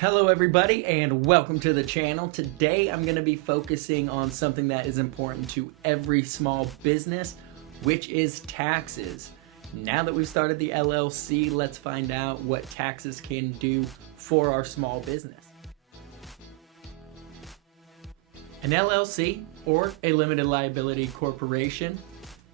Hello everybody and welcome to the channel. Today I'm going to be focusing on something that is important to every small business, which is taxes. Now that we've started the LLC, let's find out what taxes can do for our small business. An LLC, or a limited liability corporation,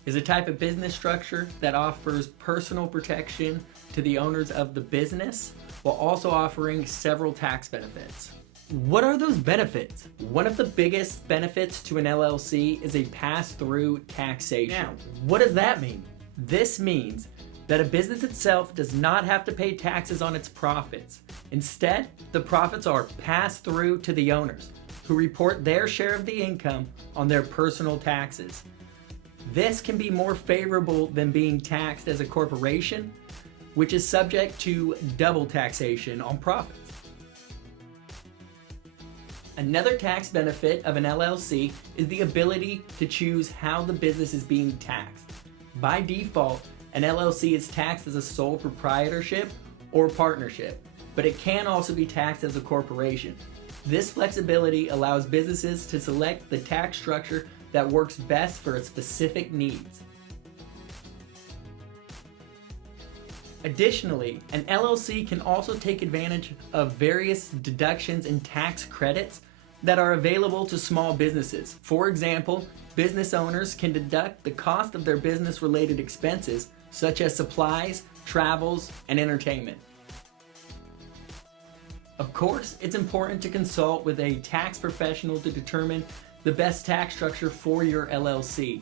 is a type of business structure that offers personal protection to the owners of the business while also offering several tax benefits. What are those benefits? One of the biggest benefits to an LLC is a pass-through taxation. Now, what does that mean? This means that a business itself does not have to pay taxes on its profits. Instead, the profits are passed through to the owners, who report their share of the income on their personal taxes. This can be more favorable than being taxed as a corporation, which is subject to double taxation on profits. Another tax benefit of an LLC is the ability to choose how the business is being taxed. By default, an LLC is taxed as a sole proprietorship or partnership, but it can also be taxed as a corporation. This flexibility allows businesses to select the tax structure that works best for its specific needs. Additionally, an LLC can also take advantage of various deductions and tax credits that are available to small businesses. For example, business owners can deduct the cost of their business-related expenses, such as supplies, travels, and entertainment. Of course, it's important to consult with a tax professional to determine the best tax structure for your LLC.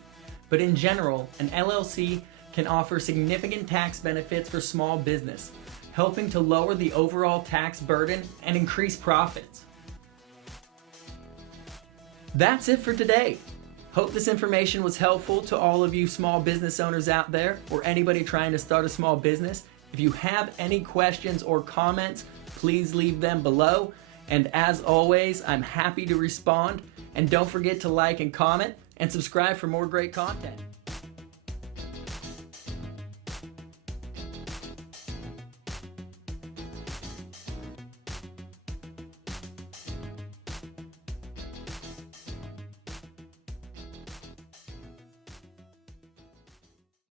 But in general, an LLC can offer significant tax benefits for small business, helping to lower the overall tax burden and increase profits. That's it for today. Hope this information was helpful to all of you small business owners out there, or anybody trying to start a small business. If you have any questions or comments, please leave them below. And as always, I'm happy to respond. And don't forget to like and comment and subscribe for more great content.